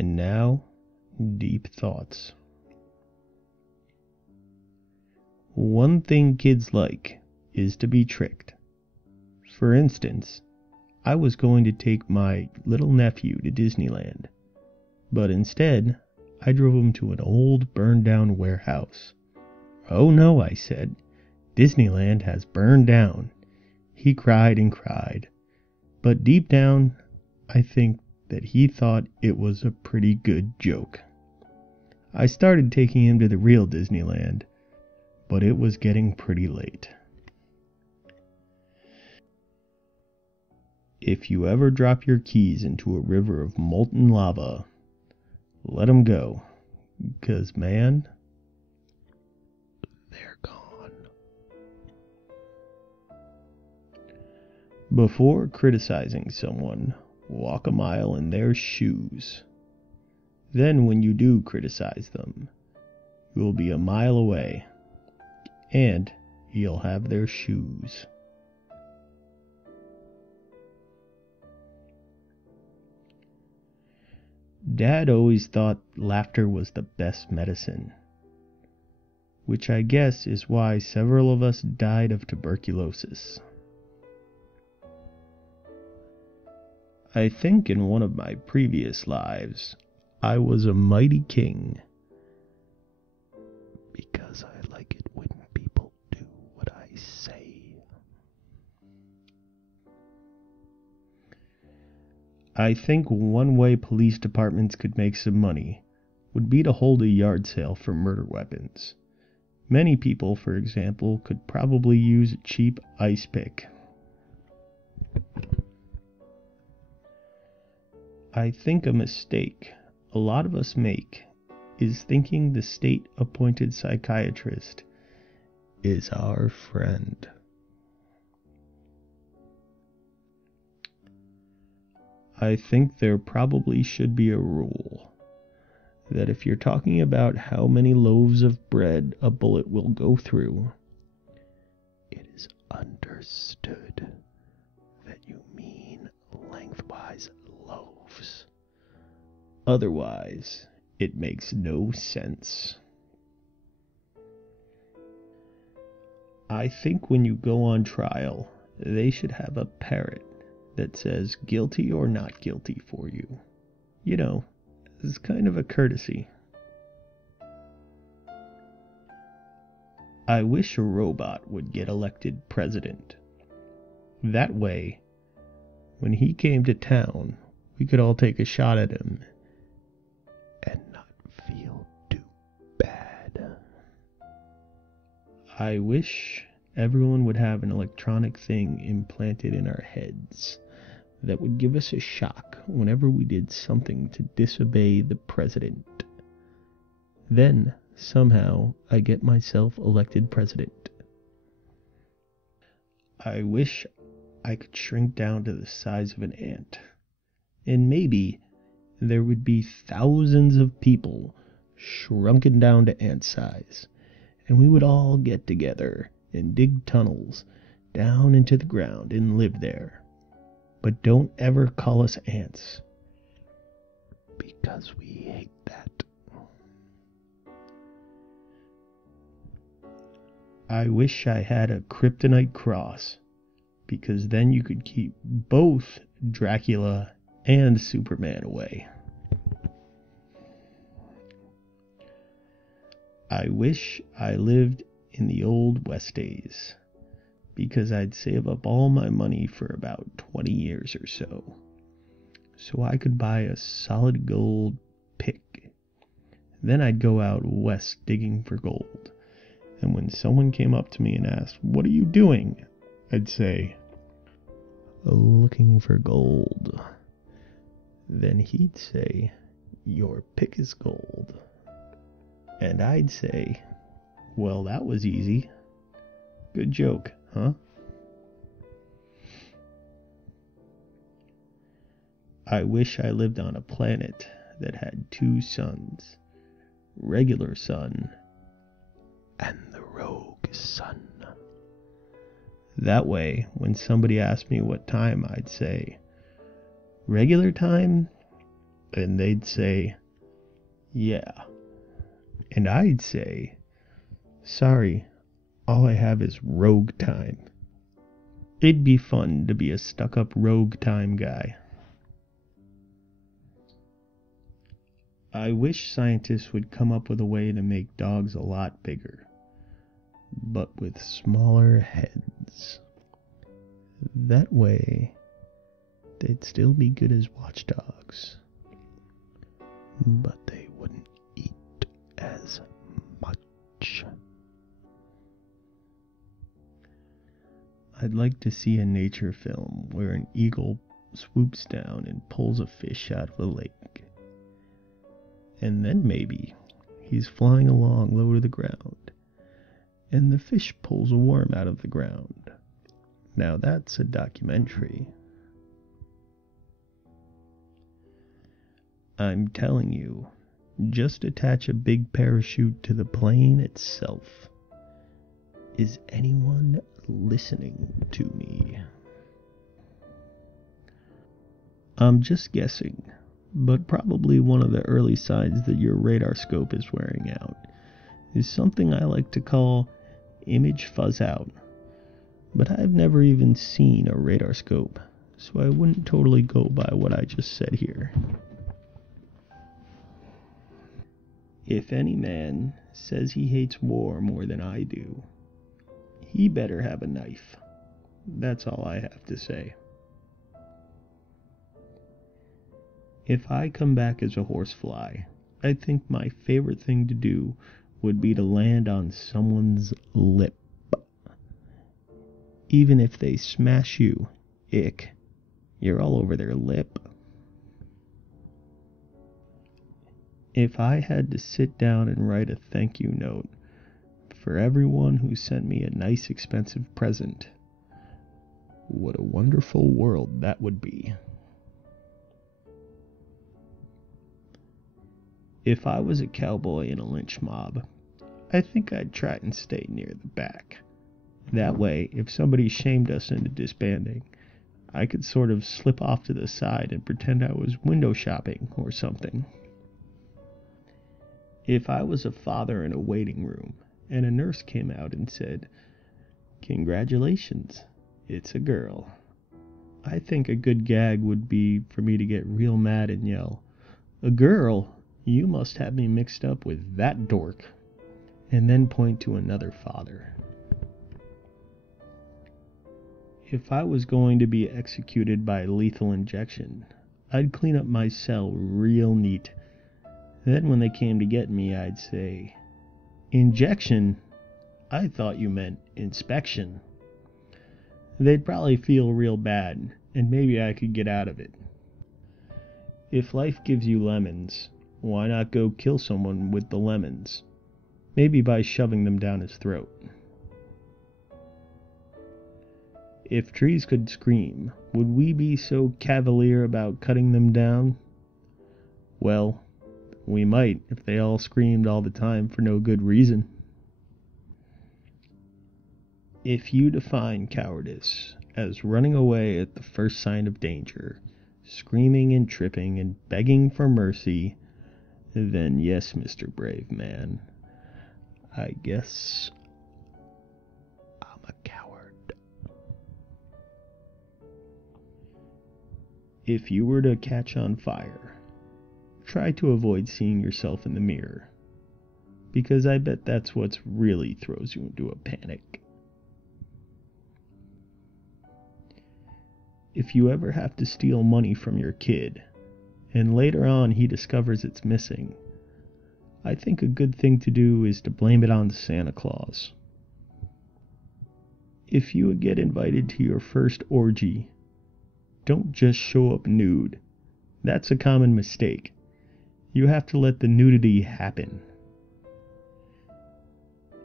And now, deep thoughts. One thing kids like is to be tricked. For instance, I was going to take my little nephew to Disneyland, but instead, I drove him to an old burned down warehouse. "Oh no," I said, "Disneyland has burned down." He cried and cried, but deep down, I think that he thought it was a pretty good joke. I started taking him to the real Disneyland, but it was getting pretty late. If you ever drop your keys into a river of molten lava, let 'em go, 'cause man, they're gone. Before criticizing someone, walk a mile in their shoes. Then when you do criticize them, you will be a mile away, and you'll have their shoes. Dad always thought laughter was the best medicine, which I guess is why several of us died of tuberculosis. I think in one of my previous lives, I was a mighty king. Because I like it when people do what I say. I think one way police departments could make some money would be to hold a yard sale for murder weapons. Many people, for example, could probably use a cheap ice pick. I think a mistake a lot of us make is thinking the state-appointed psychiatrist is our friend. I think there probably should be a rule that if you're talking about how many loaves of bread a bullet will go through, it is understood that you mean lengthwise loaves. Otherwise, it makes no sense. I think when you go on trial, they should have a parrot that says guilty or not guilty for you. You know, as kind of a courtesy. I wish a robot would get elected president. That way, when he came to town, we could all take a shot at him and not feel too bad. I wish everyone would have an electronic thing implanted in our heads that would give us a shock whenever we did something to disobey the president. Then, somehow, I get myself elected president. I wish I could shrink down to the size of an ant, and maybe there would be thousands of people shrunken down to ant size, and we would all get together and dig tunnels down into the ground and live there. But don't ever call us ants, because we hate that. I wish I had a kryptonite cross, because then you could keep both Dracula and Superman away. I wish I lived in the old West days, because I'd save up all my money for about 20 years or so I could buy a solid gold pick. Then I'd go out west digging for gold, and when someone came up to me and asked, "What are you doing?" I'd say, "Looking for gold." Then he'd say, "Your pick is gold." And I'd say, "Well, that was easy. Good joke, huh?" I wish I lived on a planet that had 2 suns. Regular sun and the rogue sun. That way, when somebody asked me what time, I'd say, "Regular time And they'd say, yeah. And I'd say, sorry, all I have is rogue time. It'd be fun to be a stuck-up rogue time guy. I wish scientists would come up with a way to make dogs a lot bigger, but with smaller heads. That way, they'd still be good as watchdogs, but they wouldn't eat as much. I'd like to see a nature film where an eagle swoops down and pulls a fish out of a lake. And then maybe he's flying along low to the ground, and the fish pulls a worm out of the ground. Now that's a documentary. I'm telling you, just attach a big parachute to the plane itself. Is anyone listening to me? I'm just guessing, but probably one of the early signs that your radar scope is wearing out is something I like to call image fuzz out. But I've never even seen a radar scope, so I wouldn't totally go by what I just said here. If any man says he hates war more than I do, he better have a knife. That's all I have to say. If I come back as a horsefly, I think my favorite thing to do would be to land on someone's lip. Even if they smash you, ick, you're all over their lip. If I had to sit down and write a thank you note for everyone who sent me a nice expensive present, what a wonderful world that would be. If I was a cowboy in a lynch mob, I think I'd try and stay near the back. That way, if somebody shamed us into disbanding, I could sort of slip off to the side and pretend I was window shopping or something. If I was a father in a waiting room, and a nurse came out and said, "Congratulations, it's a girl," I think a good gag would be for me to get real mad and yell, "A girl? You must have me mixed up with that dork," and then point to another father. If I was going to be executed by lethal injection, I'd clean up my cell real neat. Then when they came to get me, I'd say, "Injection? I thought you meant inspection." They'd probably feel real bad, and maybe I could get out of it. If life gives you lemons, why not go kill someone with the lemons? Maybe by shoving them down his throat. If trees could scream, would we be so cavalier about cutting them down? Well, we might if they all screamed all the time for no good reason. If you define cowardice as running away at the first sign of danger, screaming and tripping and begging for mercy, then yes, Mr. Brave Man, I guess I'm a coward. If you were to catch on fire, try to avoid seeing yourself in the mirror, because I bet that's what really throws you into a panic. If you ever have to steal money from your kid, and later on he discovers it's missing, I think a good thing to do is to blame it on Santa Claus. If you get invited to your first orgy, don't just show up nude. That's a common mistake. You have to let the nudity happen.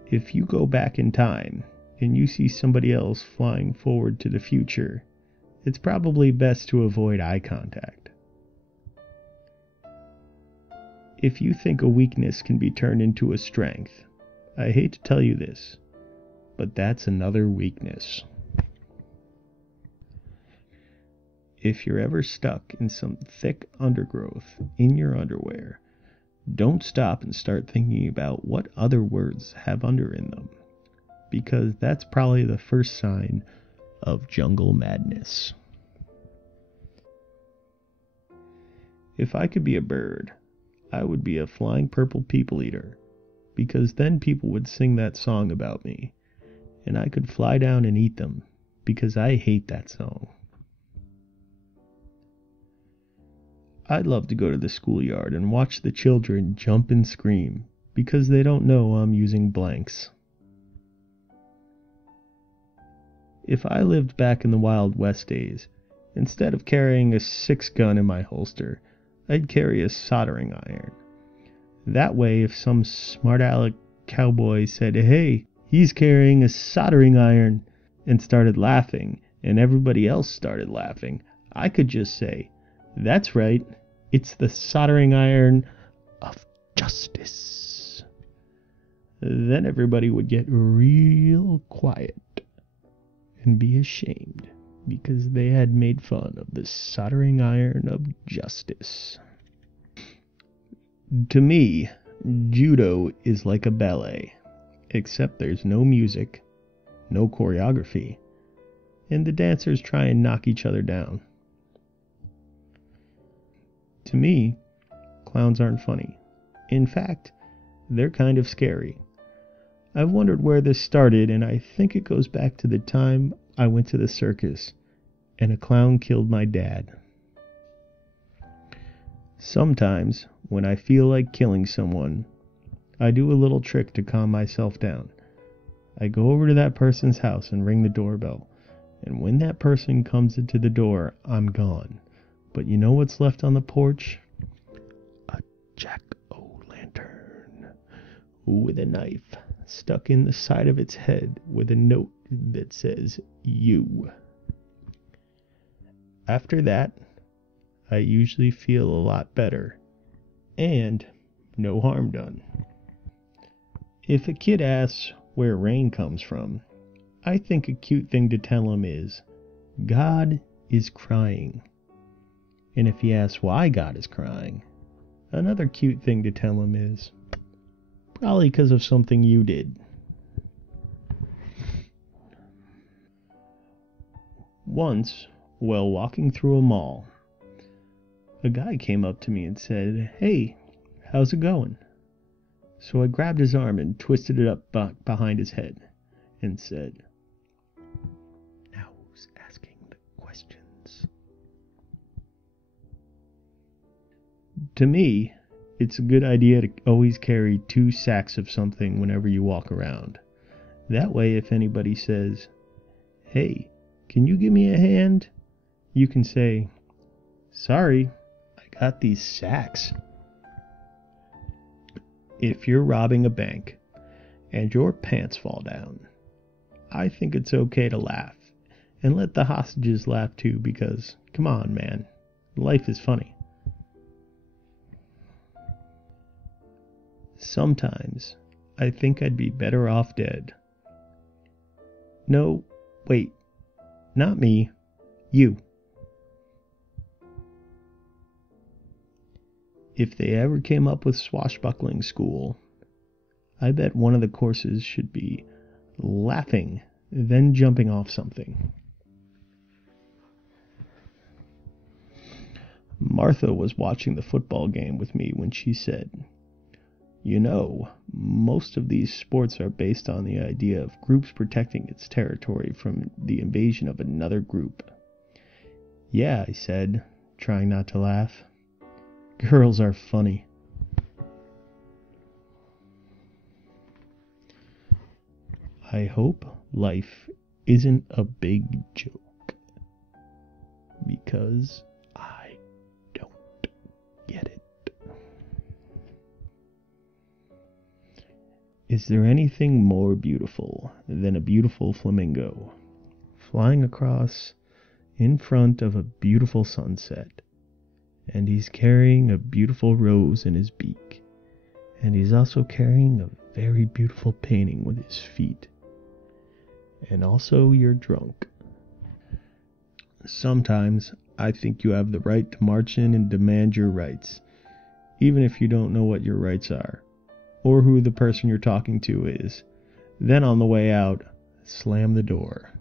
If you go back in time and you see somebody else flying forward to the future, it's probably best to avoid eye contact. If you think a weakness can be turned into a strength, I hate to tell you this, but that's another weakness. if you're ever stuck in some thick undergrowth in your underwear, don't stop and start thinking about what other words have under in them, because that's probably the first sign of jungle madness. If I could be a bird, I would be a flying purple people eater, because then people would sing that song about me, and I could fly down and eat them, because I hate that song. I'd love to go to the schoolyard and watch the children jump and scream, because they don't know I'm using blanks. If I lived back in the Wild West days, instead of carrying a 6-gun in my holster, I'd carry a soldering iron. That way, if some smart-aleck cowboy said, "Hey, he's carrying a soldering iron," and started laughing, and everybody else started laughing, I could just say, "That's right, it's the soldering iron of justice." Then everybody would get real quiet and be ashamed, because they had made fun of the soldering iron of justice. To me, judo is like a ballet, except there's no music, no choreography, and the dancers try and knock each other down. To me, clowns aren't funny. In fact, they're kind of scary. I've wondered where this started, and I think it goes back to the time I went to the circus and a clown killed my dad. Sometimes, when I feel like killing someone, I do a little trick to calm myself down. I go over to that person's house and ring the doorbell, and when that person comes into the door, I'm gone. But you know what's left on the porch? A jack-o'-lantern with a knife stuck in the side of its head with a note that says, "You." After that, I usually feel a lot better, and no harm done. If a kid asks where rain comes from, I think a cute thing to tell him is, "God is crying." And if he asks why God is crying, another cute thing to tell him is, "Probably because of something you did." Once, while walking through a mall, a guy came up to me and said, "Hey, how's it going?" So I grabbed his arm and twisted it up behind his head and said, "Now who's asking the questions?" To me, it's a good idea to always carry 2 sacks of something whenever you walk around. That way, if anybody says, "Hey, can you give me a hand?" you can say, "Sorry, I got these sacks." If you're robbing a bank and your pants fall down, I think it's okay to laugh and let the hostages laugh too, because, come on, man, life is funny. Sometimes I think I'd be better off dead. No, wait, not me, you. If they ever came up with swashbuckling school, I bet one of the courses should be laughing, then jumping off something. Martha was watching the football game with me when she said, "You know, most of these sports are based on the idea of groups protecting its territory from the invasion of another group." "Yeah," I said, trying not to laugh. "Girls are funny." I hope life isn't a big joke, because I don't get it. Is there anything more beautiful than a beautiful flamingo flying across in front of a beautiful sunset? And he's carrying a beautiful rose in his beak. And he's also carrying a very beautiful painting with his feet. And also, you're drunk. Sometimes I think you have the right to march in and demand your rights, even if you don't know what your rights are, or who the person you're talking to is. Then on the way out, slam the door.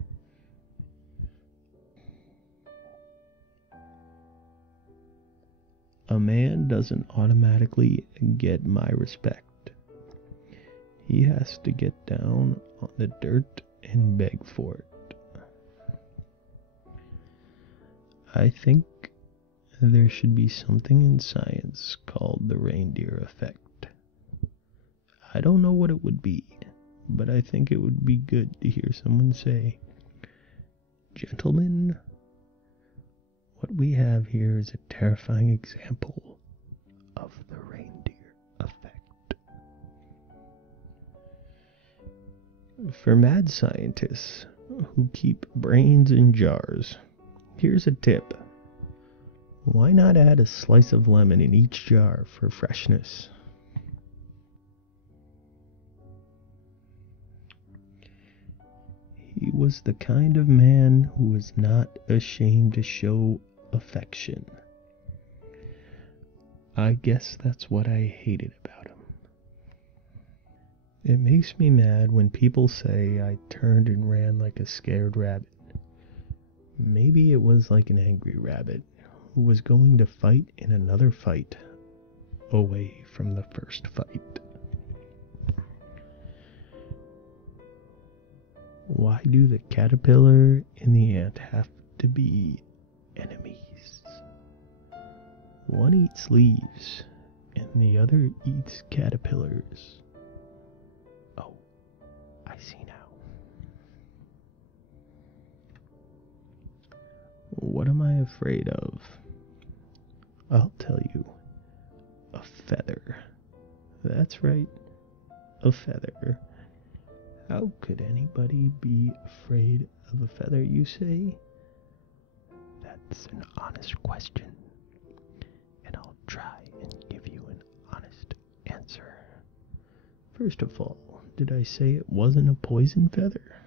A man doesn't automatically get my respect. He has to get down on the dirt and beg for it. I think there should be something in science called the reindeer effect. I don't know what it would be, but I think it would be good to hear someone say, "Gentlemen, what we have here is a terrifying example of the reindeer effect." For mad scientists who keep brains in jars, here's a tip. Why not add a slice of lemon in each jar for freshness? He was the kind of man who was not ashamed to show affection. I guess that's what I hated about him. It makes me mad when people say I turned and ran like a scared rabbit. Maybe it was like an angry rabbit who was going to fight in another fight away from the first fight. Why do the caterpillar and the ant have to be enemies? One eats leaves and the other eats caterpillars. Oh, I see now. What am I afraid of? I'll tell you. A feather. That's right, a feather. How could anybody be afraid of a feather, you say? That's an honest question, and I'll try and give you an honest answer. First of all, did I say it wasn't a poison feather?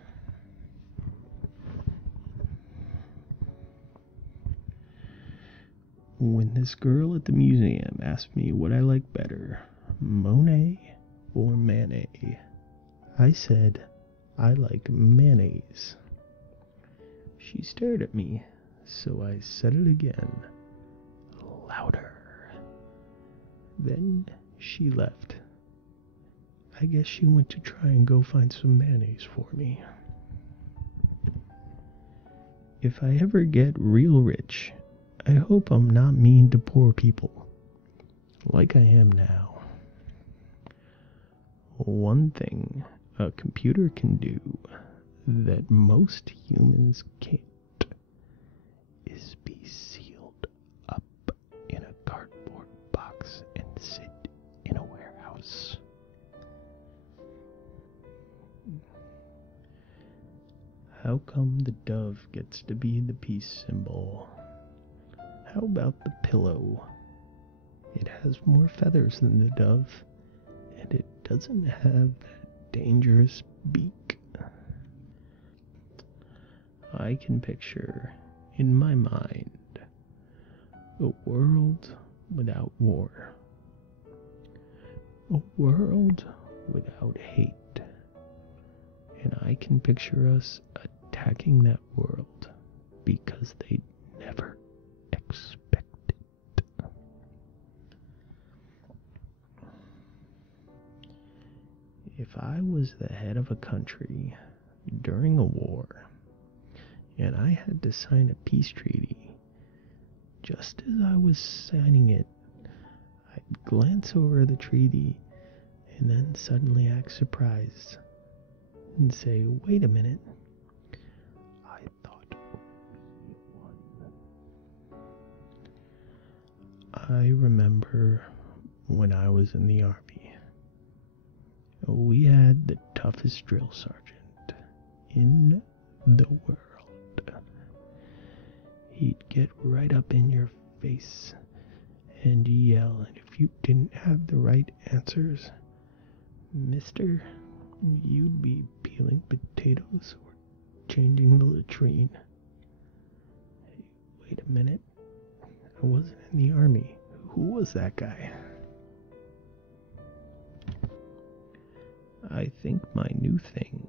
When this girl at the museum asked me what I like better, Monet or Manet, I said, I like mayonnaise. She stared at me, so I said it again, louder. Then she left. I guess she went to try and go find some mayonnaise for me. If I ever get real rich, I hope I'm not mean to poor people, like I am now. One thing a computer can do that most humans can't is be sealed up in a cardboard box and sit in a warehouse. How come the dove gets to be the peace symbol? How about the pillow? It has more feathers than the dove, and it doesn't have that dangerous beak. I can picture, in my mind, a world without war. A world without hate. And I can picture us attacking that world because they never expect it. If I was the head of a country during a war and I had to sign a peace treaty, just as I was signing it, I'd glance over the treaty and then suddenly act surprised and say, wait a minute, I thought we won. I remember when I was in the army, we had the toughest drill sergeant in the world. He'd get right up in your face and yell, and if you didn't have the right answers, mister, you'd be peeling potatoes or changing the latrine. Hey, Wait a minute. I wasn't in the army. Who was that guy? I think my new thing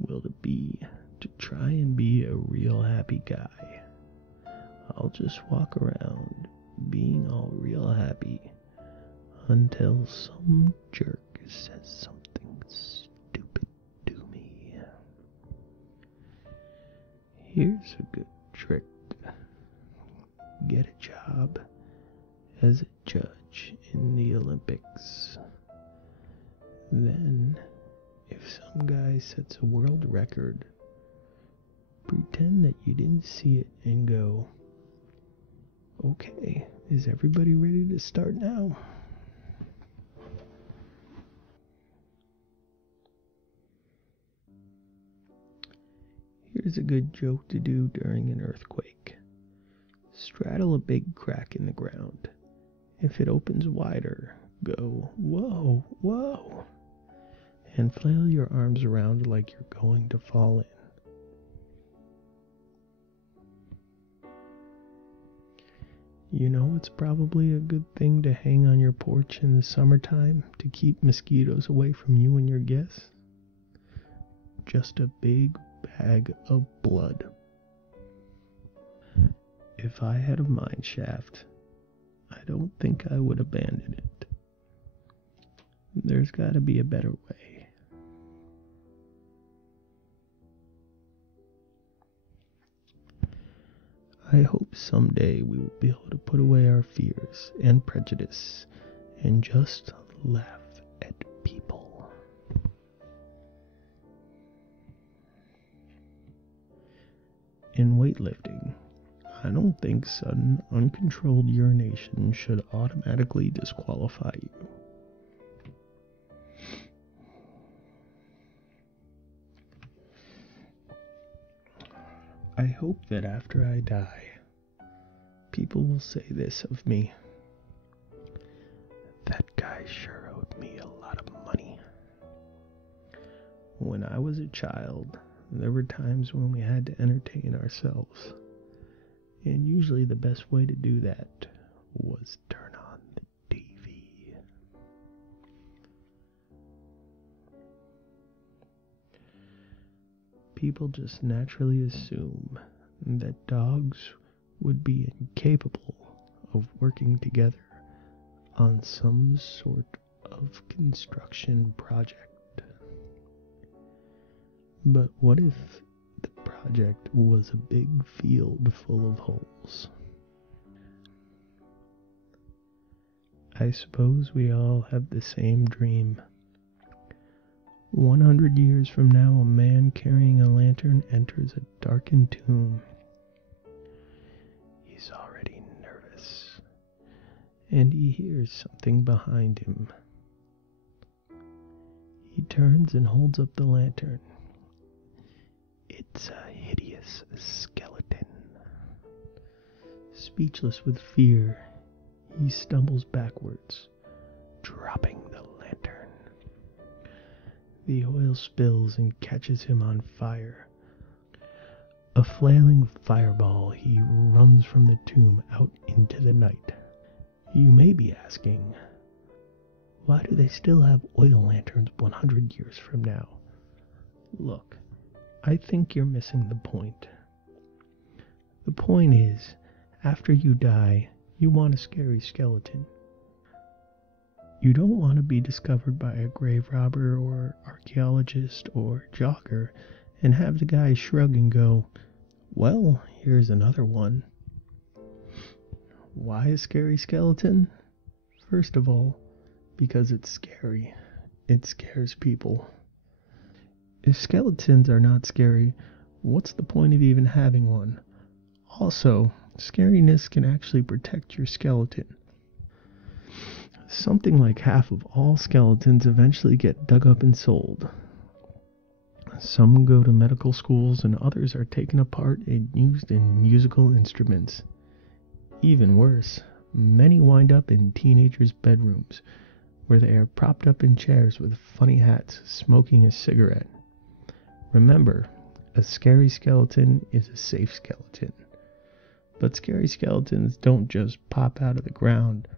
will be to try and be a real happy guy. I'll just walk around being all real happy until some jerk says something stupid to me. Here's a good trick. Get a job as a judge in the Olympics. Then, if some guy sets a world record, pretend that you didn't see it and go, okay, is everybody ready to start now? Here's a good joke to do during an earthquake. Straddle a big crack in the ground. If it opens wider, go, whoa, whoa, and flail your arms around like you're going to fall in. You know, it's probably a good thing to hang on your porch in the summertime to keep mosquitoes away from you and your guests. Just a big bag of blood. If I had a mine shaft, I don't think I would abandon it. There's gotta be a better way. I hope someday we will be able to put away our fears and prejudice and just laugh at people. In weightlifting, I don't think sudden, uncontrolled urination should automatically disqualify you. I hope that after I die, people will say this of me. That guy sure owed me a lot of money. When I was a child, there were times when we had to entertain ourselves. And usually the best way to do that was turn on the TV. People just naturally assume that dogs would be incapable of working together on some sort of construction project. But what if the project was a big field full of holes? I suppose we all have the same dream. 100 years from now, a man carrying a lantern enters a darkened tomb. He's already nervous, and he hears something behind him. He turns and holds up the lantern. It's a hideous skeleton. Speechless with fear, he stumbles backwards, dropping the lantern. The oil spills and catches him on fire. A flailing fireball, he runs from the tomb out into the night. You may be asking, why do they still have oil lanterns 100 years from now? Look, I think you're missing the point. The point is, after you die, you want a scary skeleton. You don't want to be discovered by a grave robber or archaeologist or jogger and have the guy shrug and go, well, here's another one. Why a scary skeleton? First of all, because it's scary. It scares people. If skeletons are not scary, what's the point of even having one? Also, scariness can actually protect your skeleton. Something like half of all skeletons eventually get dug up and sold. Some go to medical schools and others are taken apart and used in musical instruments. Even worse, many wind up in teenagers' bedrooms, where they are propped up in chairs with funny hats, smoking a cigarette. Remember, a scary skeleton is a safe skeleton. But scary skeletons don't just pop out of the ground.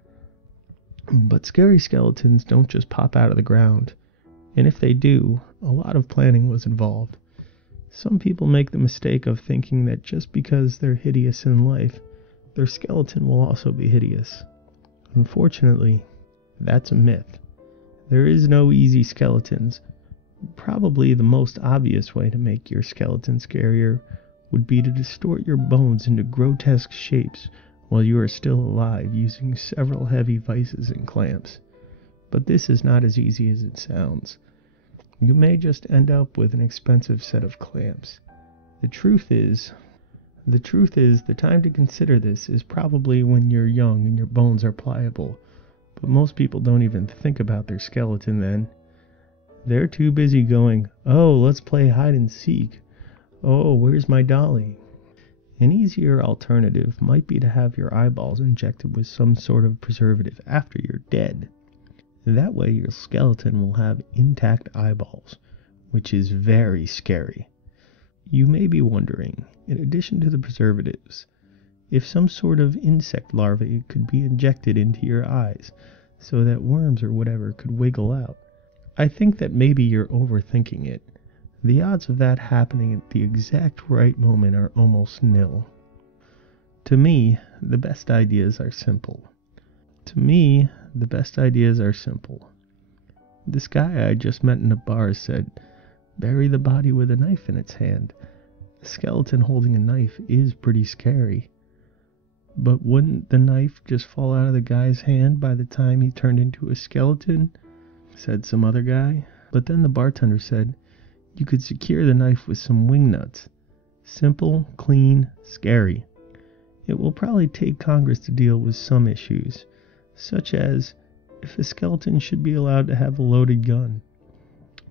And if they do, a lot of planning was involved. Some people make the mistake of thinking that just because they're hideous in life, their skeleton will also be hideous. Unfortunately, that's a myth. There is no easy skeletons. Probably the most obvious way to make your skeleton scarier would be to distort your bones into grotesque shapes while you are still alive using several heavy vices and clamps. But this is not as easy as it sounds. You may just end up with an expensive set of clamps. The truth is, the time to consider this is probably when you're young and your bones are pliable. But most people don't even think about their skeleton then. They're too busy going, "Oh, let's play hide and seek. Oh, where's my dolly?" An easier alternative might be to have your eyeballs injected with some sort of preservative after you're dead. That way your skeleton will have intact eyeballs, which is very scary. You may be wondering, in addition to the preservatives, if some sort of insect larvae could be injected into your eyes so that worms or whatever could wiggle out. I think that maybe you're overthinking it. The odds of that happening at the exact right moment are almost nil. To me, the best ideas are simple. This guy I just met in a bar said, "Bury the body with a knife in its hand." A skeleton holding a knife is pretty scary. But wouldn't the knife just fall out of the guy's hand by the time he turned into a skeleton? Said some other guy. But then the bartender said, you could secure the knife with some wing nuts. Simple, clean, scary. It will probably take Congress to deal with some issues, such as if a skeleton should be allowed to have a loaded gun.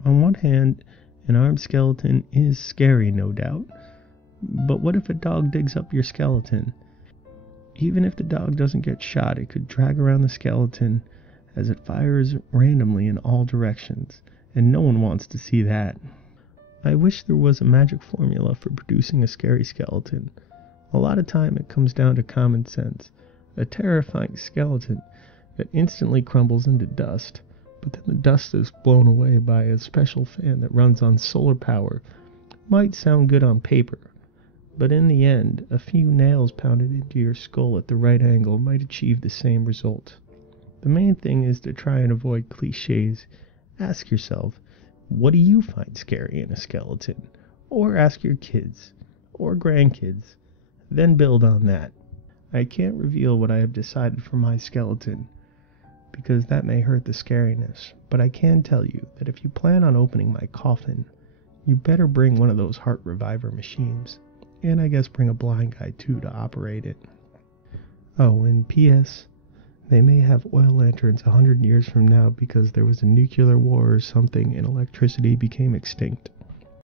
On one hand, an armed skeleton is scary, no doubt. But what if a dog digs up your skeleton? Even if the dog doesn't get shot, it could drag around the skeleton as it fires randomly in all directions, and no one wants to see that. I wish there was a magic formula for producing a scary skeleton. A lot of time it comes down to common sense. A terrifying skeleton that instantly crumbles into dust, but then the dust is blown away by a special fan that runs on solar power. Might sound good on paper, but in the end, a few nails pounded into your skull at the right angle might achieve the same result. The main thing is to try and avoid cliches. Ask yourself, what do you find scary in a skeleton? Or ask your kids, or grandkids. Then build on that. I can't reveal what I have decided for my skeleton, because that may hurt the scariness, but I can tell you that if you plan on opening my coffin, you better bring one of those heart reviver machines, and I guess bring a blind guy too to operate it. Oh, and P.S., they may have oil lanterns 100 years from now because there was a nuclear war or something and electricity became extinct.